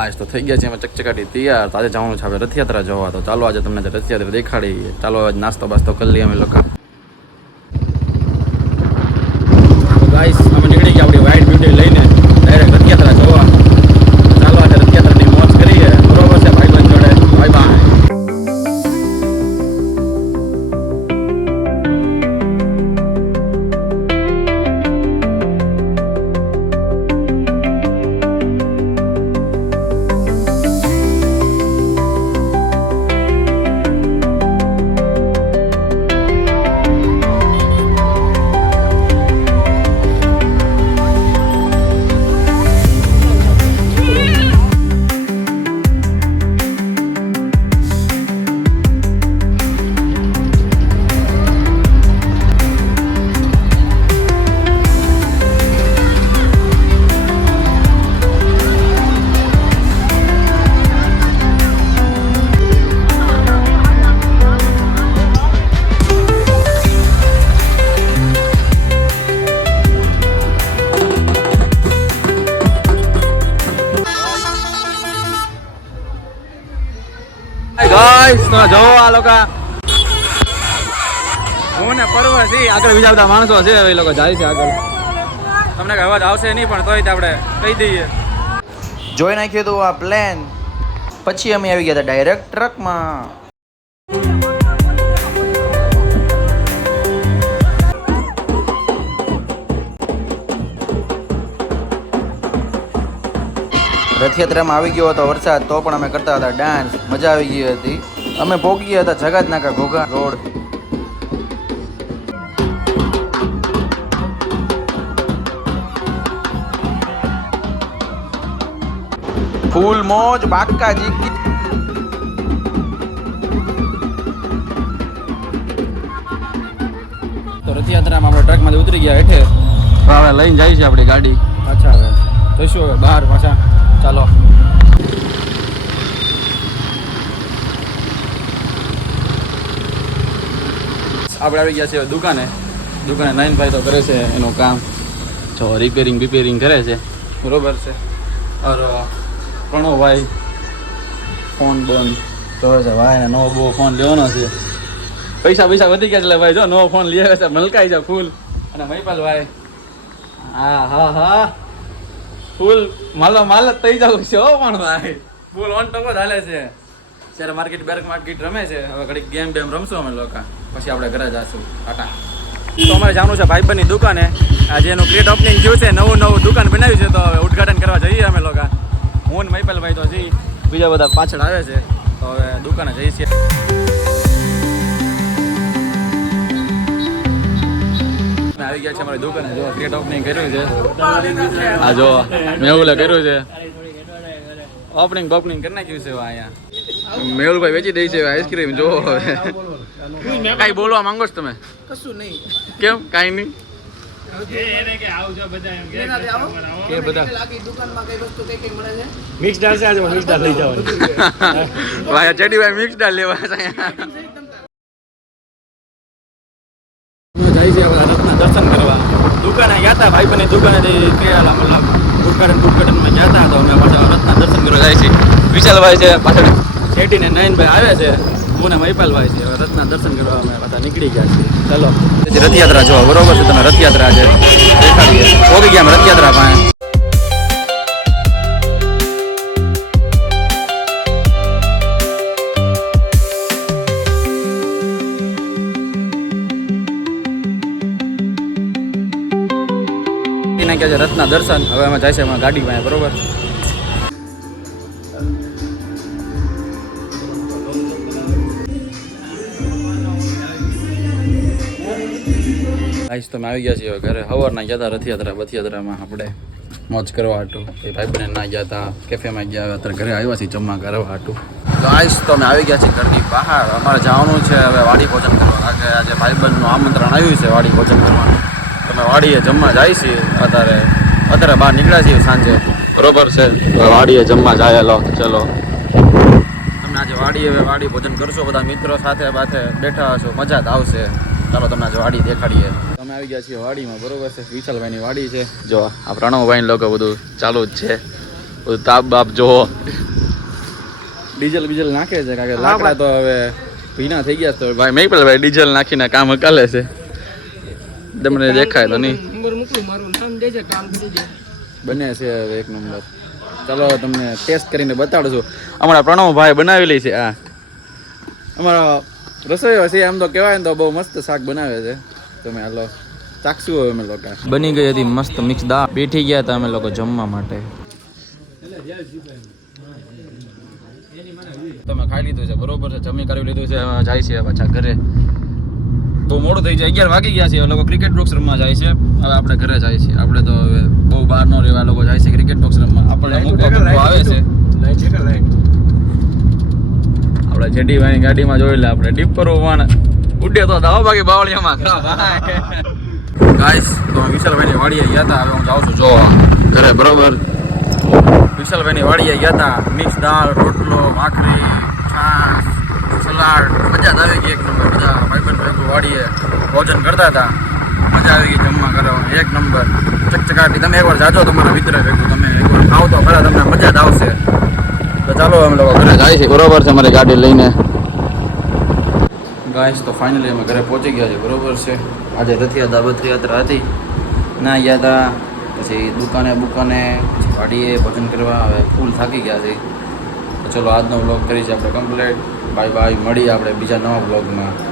Guys તો થઈ ગયા છે, એમાં ચકચકાટી તૈયાર. આજે જવાનું છે, આપણે રથયાત્રા જવા. તો ચાલો આજે તમને રથયાત્રા દેખાડી, ચાલો આજે નાસ્તો બાસ્તો કરી લઈએ અમે લોકો. હું ને પર્વ છે આગળ બીજા માણસો છે આગળ. તમને કઈ આવશે નહીં, પણ તોય આપણે કહી દઈએ. જોઈ નાખ્યું હતું આ પ્લેન પછી અમે આવી ગયા હતા ડાયરેક્ટ ટ્રકમાં રથયાત્રામાં આવી ગયો હતો વરસાદ, તો પણ અમે કરતા હતા ડાન્સ મજા આવી ગઈ હતી. અમે ગયા હતા જગત નાકા ઘોઘા રોડ. ફૂલ મોજ બાકાજી તો રથયાત્રામાં આપણે ટ્રકમાંથી ઉતરી ગયા હેઠે. હવે લઈને જાય છે આપણી ગાડી. પાછા હવે જઈશું હવે બહાર પાછા. ચાલો. આપણે આવી ગયા છે દુકાને. દુકાને દુકાને નયનભાઈ તો કરે છે એનું કામ. જો રિપેરિંગ બિપેરિંગ કરે છે. બરોબર છે. ઓર પ્રણવભાઈ ફોન બોન જોવે છે ભાઈ નવો બહુ ફોન લેવાનો છે. પૈસા પૈસા વધી ગયા છે ભાઈ, જો નવો ફોન લઈ આવે છે, મલકાઈ છે ફૂલ. અને મહીપાલ ભાઈ, હા હા હા. ફૂલ માલો માલ થઈ જવું છે, હો, પણ ભાઈ. ફૂલ ઓન ટકો ચાલે છે. શેર માર્કેટ બેરક માર્કેટ રમે છે, હવે ઘડીક ગેમ બેમ રમશું અમે લોકો. પછી આપણે ઘરે જઈશું ટાટા. તો અમારે જવાનું છે, ભાઈબંધની દુકાને આજે એનું ગ્રેટ ઓપનિંગ થયું છે, નવું નવું દુકાન બનાવ્યું છે, તો હવે ઉદઘાટન કરવા જઈએ અમે લોકો. હું ને મહિપાલભાઈ તો જઈ બીજા બધા પાછળ આવે છે, તો હવે દુકાને જઈએ છીએ. આવી ગયા છે અમારી દુકાને, જો ક્રિએટ ઓપનિંગ કર્યું છે. આ જો મેહુલે કર્યું છે. ઓપનિંગ બોપનિંગ કરી નાખ્યું છે અહીંયા. મેહુલભાઈ વેચી દે છે આઈસ્ક્રીમ જો હવે. કાંઈ બોલવા માંગો છો તમે? કશું નહીં. કેમ? કાંઈ નહીં? કે બધા લાગી દુકાનમાં કઈ વસ્તુ કઈ કઈ મળે છે? મિક્સ દાળ છે મિક્સ દાળ લઈ જવાની. ભાઈ ભાઈ મિક્સ દાળ લેવા જાય છે રથના દર્શન કરવા. દુકાને ગયા હતા ભાઈ બને દુકાને ઉદઘાટન ઉદઘાટનમાં ગયા હતા અમે પાછા રથના દર્શન કરવા જાય છે વિશાલભાઈ છે પાછળ. શેઠી ને નયનભાઈ આવે છે, હું ને મહિપાલભાઈ છે રથના દર્શન કરવા અમે બધા નીકળી ગયા છીએ. ચલો. રથયાત્રા જો બરોબર છે? તમે રથયાત્રા છે દેખાડીએ. ગયા રથયાત્રા પાસે. નાખ્યા છે રથના દર્શન. હવે અમે જાય છે ગાડી પાસે, બરોબર? આઈસ તમે આવી ગયા છીએ ઘરે. સવારના ગયા હતા રથયાત્રા બથયાત્રામાં આપણે મોજ કરવા હાટું. એ ભાઈ બને ના ગયા હતા કેફેમાં ગયા અત્યારે ઘરે આવ્યા છીએ જમવા કરવા હાટું. તો આઈસ તો અમે આવી ગયા છીએ ઘરની બહાર. અમારે જવાનું છે હવે વાડી ભોજન કરવા. કે આજે ભાઈબંધનું આમંત્રણ આવ્યું છે વાડી ભોજન કરવાનું તમે વાડીએ જમવા જાય છીએ અત્યારે. અત્યારે બહાર નીકળ્યા છીએ સાંજે. બરોબર છે. વાડીએ જમવા જાય લો ચલો. તમને આજે વાડી હવે વાડી ભોજન કરશો બધા મિત્રો સાથે સાથે બેઠા હશો. મજા જ આવશે. ચાલો તમને આજે વાડી દેખાડીએ. તમે આવી ગયા છીએ વાડીમાં બરોબર છે? વિશાલભાઈની વાડી છે. જો આ પ્રણવભાઈ લોકો બધું ચાલુ જ છે. બધું તાપ બાપ જોવો. ડીઝલ બીજલ નાખે છે કારણ કે લાકડા તો હવે ભીના થઈ ગયા છે. તો ભાઈ મેં ભાઈ ડીઝલ નાખીને કામ હકાલે છે. તમને દેખાય તો નહીં. બને છે હવે એક નંબર. ચાલો તમને ટેસ્ટ કરીને બતાડશું અમારા પ્રણવભાઈ બનાવેલી છે આ. અમારા રસોઈયો છે એમ તો કહેવાય ને તો બહુ મસ્ત શાક બનાવે છે. તમે હાલો ચાખશું હવે અમે લોકો. બની ગઈ હતી મસ્ત મિક્સ દાળ. બેઠી ગયા હતા અમે લોકો જમવા માટે. તમે ખાઈ લીધું છે બરોબર છે. જમી કરી લીધું છે જાય છે પાછા ઘરે. તો મોડું થઈ જાય અગિયાર વાગી ગયા છે. લોકો ક્રિકેટ બોક્સ રમવા જાય છે. હવે આપણે ઘરે જાય છે. આપણે તો હવે બહુ બહાર ન રહેવા લોકો જાય છે ક્રિકેટ બોક્સ રમવા. આપણે મૂકવા આવે છે. આપણે જેડીભાઈની ગાડીમાં જોઈ લે આપણે ડીપર પણ ઉડે તો દાવા બાકી બાવળિયામાં. ગાઈસ તો વિશાલભાઈની વાડીએ ગયા હતા. હવે હું જાઉં છું જોવા. ઘરે બરોબર. વિશાલભાઈની વાડીએ ગયા હતા. મિક્સ દાળ રોટલો ભાખરી છાશ સલાડ. મજા જ આવી ગઈ એક નંબર. બધા ભાઈબંધ ભેગું વાડીએ ભોજન કરતા હતા. મજા આવી ગઈ જમવા કરો એક નંબર. ચકચકાટી. તમે એકવાર જાજો તમારા મિત્ર ભેગું. તમે એકવાર ખાવ તો ખરા તમને મજા જ આવશે. તો ચાલો અમે લોકો ઘરે જાય છે. બરોબર છે અમારી ગાડી લઈને. ગાઈસ, તો ફાઇનલી અમે ઘરે પહોંચી ગયા છે, બરોબર છે? આજે રથયાત્રા રથયાત્રા હતી. ના હતા પછી દુકાને બુકાને વાડીએ ભજન કરવા હવે ફૂલ થાકી ગયા છે. તો ચલો, આજનો વ્લોગ કરી છે આપણે કમ્પ્લીટ બાય બાય મળીએ આપણે બીજા નવા વ્લોગમાં